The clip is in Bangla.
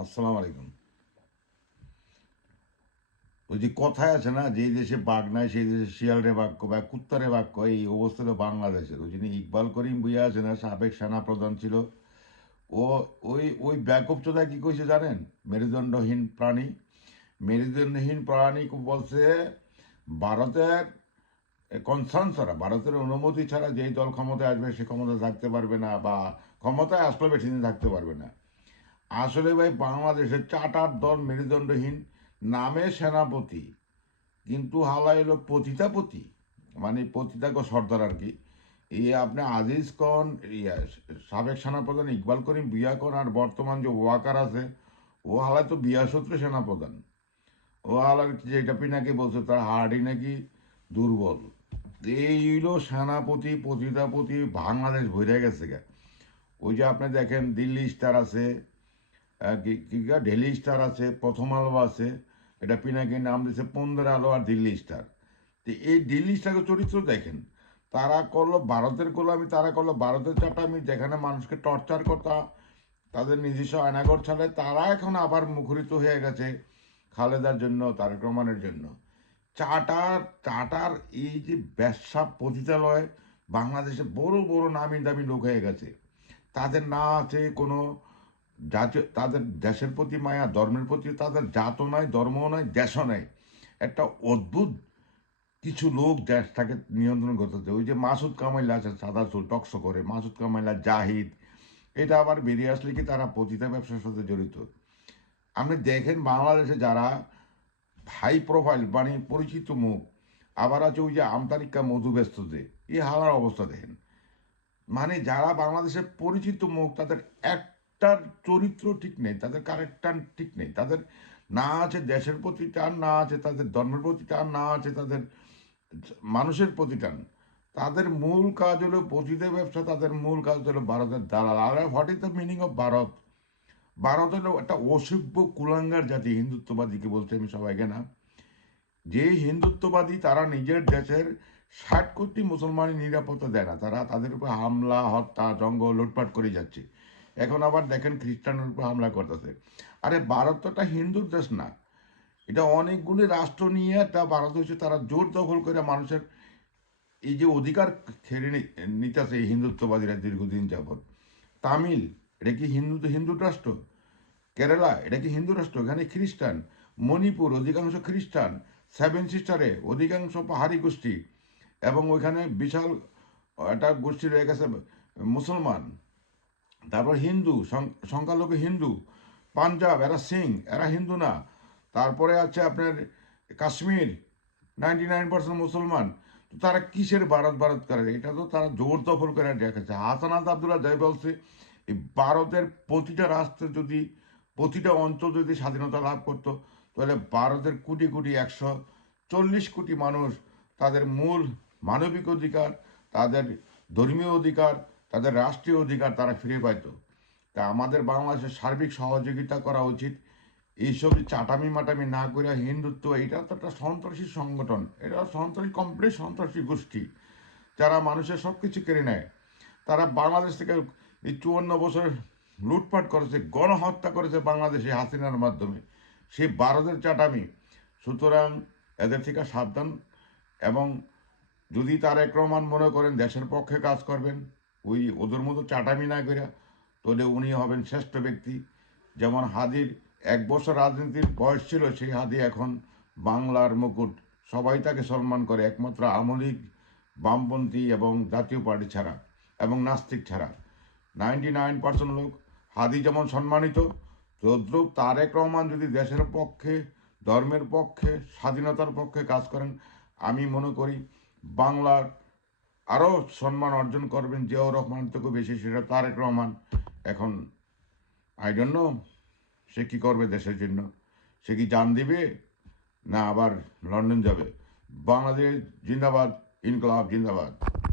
আসসালামু আলাইকুম। ওই যে কথায় আছে না যে দেশে বাঘ নাই, সেই দেশে শিয়ালরে বাক্য বা কুত্তারে বাক্য এই অবস্থা তো বাংলাদেশের। ওই জন্য ইকবাল করিম বুইয়া আছে না, সাবেক সেনা প্রধান ছিল। ও, ওই ওই ব্যাকপ চোদা কি কইছে জানেন? মেরুদণ্ডহীন প্রাণী। মেরুদণ্ডহীন প্রাণী বলছে, ভারতের কনসার্ন ছাড়া, ভারতের অনুমতি ছাড়া যেই দল ক্ষমতায় আসবে, সে ক্ষমতায় থাকতে পারবে না বা ক্ষমতায় আসলে, বেশি দিন থাকতে পারবে না। আসলে ভাই বাংলাদেশের চাটার দল মেরুদণ্ডহীন নামে সেনাপতি কিন্তু হালা এলো পতিতাপতি। মানে পতিতাকে সর্দার আর কি। এই আপনি আজিজ কন ইয়া, সাবেক সেনাপ্রধান ইকবাল করিম বিয়া কন আর বর্তমান যে ওয়াকার আছে ও হালায় তো বিয়া সূত্রে সেনাপ্রধান। ও হালার যেটা পিনাকি বলছে তার হার্ডি নাকি দুর্বল। এই সেনাপতি পতিতাপতি বাংলাদেশ ভরে গেছে গা। ওই যে আপনি দেখেন দিল্লি স্টার আছে আহ, কি কি ডেলি স্টার আছে প্রথম আলো আছে এটা পিনাকি নাম দিয়েছে পনেরো আলো আর দিল্লি স্টার তো এই দিল্লি স্টারের চরিত্র দেখেন তারা করল ভারতের গোলামি তারা করল ভারতের চাটামি যেখানে মানুষকে টর্চার করতা তাদের নিজস্ব আয়নাগর ছাড়ে তারা এখন আবার মুখরিত হয়ে গেছে খালেদার জন্য তারেক রহমানের জন্য। চাটার চাটার এই যে ব্যবসা পতিতালয় বাংলাদেশে বড় বড় নামি দামি লোক হয়ে গেছে। তাদের না আছে কোনো তাদের দেশের প্রতি মায়া, ধর্মের প্রতি তাদের জাতও নাই, ধর্মও নাই, দেশও নাই। একটা অদ্ভুত কিছু লোক দেশটাকে নিয়ন্ত্রণ করতেছে। ওই যে মাসুদ কামাইলা আছে, সাদা চুল টকশো করে মাসুদ কামাইলা জাহিদ, এটা আবার বেরিয়ে আসলে কি তারা পতিতা ব্যবসার সাথে জড়িত? আপনি দেখেন বাংলাদেশে যারা হাই প্রোফাইল মানে পরিচিত মুখ, আবার আছে ওই যে আমতারিকা মধু ব্যস্ততে। এই হালার অবস্থা দেখেন। মানে যারা বাংলাদেশের পরিচিত মুখ, তাদের একটার চরিত্র ঠিক নেই, তাদের ক্যারেক্টার ঠিক নেই। তাদের না আছে দেশের প্রতি টান, না আছে তাদের ধর্মের প্রতি টান, না আছে তাদের মানুষের প্রতি টান। তাদের মূল কাজ হলো পতিতে ব্যবসা, তাদের মূল কাজ হলো ভারতের দালাল। আর what is the meaning of Bharat? Bharat হলো একটা অসভ্য কুলাঙ্গার জাতি হিন্দুত্ববাদীকে বলতে আমি সবাইকে না? যে হিন্দুত্ববাদী তারা নিজের দেশের ষাট কোটি মুসলমানের নিরাপত্তা দেয় না, তারা তাদের উপর হামলা, হত্যা, জঙ্গল লুটপাট করে যাচ্ছে। এখন আবার দেখেন খ্রিস্টানের উপর হামলা করতেছে। আরে ভারত তো একটা হিন্দুর দেশ না। এটা অনেকগুলি রাষ্ট্র নিয়ে তা ভারত হচ্ছে তারা জোর দখল করে মানুষের এই যে অধিকার খেড়ে নিতেছে এই হিন্দুত্ববাদীরা দীর্ঘদিন যাবৎ। তামিল, এটা কি হিন্দু হিন্দু রাষ্ট্র? কেরালা, এটা কি হিন্দু রাষ্ট্র? এখানে খ্রিস্টান, মণিপুর অধিকাংশ খ্রিস্টান, সেভেন সিস্টারে অধিকাংশ পাহাড়ি গোষ্ঠী এবং ওইখানে বিশাল একটা গোষ্ঠী রয়ে গেছে, মুসলমান। তারপর হিন্দু সংখ্যালঘু হিন্দু, পাঞ্জাব, এরা সিং, এরা হিন্দু না। তারপরে আছে আপনার কাশ্মীর নাইনটি নাইন পার্সেন্ট মুসলমান। তো তারা কিসের ভারত ভারত করে? এটা তো তারা জোর দখল করে রেখেছে। হাসানাত আবদুল্লাহ যাই বলছে, এই ভারতের প্রতিটা রাষ্ট্র যদি, প্রতিটা অঞ্চল যদি স্বাধীনতা লাভ করতো, তাহলে ভারতের কোটি কোটি একশো চল্লিশ কোটি মানুষ তাদের মূল মানবিক অধিকার, তাদের ধর্মীয় অধিকার তাদের রাষ্ট্রীয় অধিকার তারা ফিরে পাইতো। তা আমাদের বাংলাদেশের সার্বিক সহযোগিতা করা উচিত। এইসব চাটামি মাটামি না করে হিন্দুত্ব, এটা তো একটা সন্ত্রাসী সংগঠন। এটা সন্ত্রাসী কমপ্লিট সন্ত্রাসী গোষ্ঠী। যারা মানুষের সব কিছু কেড়ে নেয়। তারা বাংলাদেশ থেকে এই চুয়ান্ন বছর লুটপাট করেছে, গণহত্যা করেছে বাংলাদেশে হাসিনার মাধ্যমে। সেই ভারতের চাটামি। সুতরাং এদের থেকে সাবধান এবং যদি তারেক রহমান মনে করেন, দেশের পক্ষে কাজ করবেন। ওই ওদের মতো চাটামি না করে তাহলে উনি হবেন শ্রেষ্ঠ ব্যক্তি। যেমন হাদির এক বছর রাজনীতির বয়স ছিল, সেই হাদি এখন বাংলার মুকুট। সবাই তাকে সম্মান করে, একমাত্র আমলিক বামপন্থী এবং জাতীয় পার্টি ছাড়া এবং নাস্তিক ছাড়া। নাইনটি নাইন পার্সেন্ট লোক হাদি যেমন সম্মানিত, তদ্রুপ তারেক রহমান যদি দেশের পক্ষে, ধর্মের পক্ষে, স্বাধীনতার পক্ষে কাজ করেন, আমি মনে করি বাংলার আরও সম্মান অর্জন করবেন জিয়াউর রহমান থেকে বেশি, সেটা তারেক রহমান। এখন আই জন্য সে কী করবে দেশের জন্য? সে কি জান দিবে? না, আবার লন্ডন যাবে। বাংলাদেশ জিন্দাবাদ, ইনকলাব জিন্দাবাদ।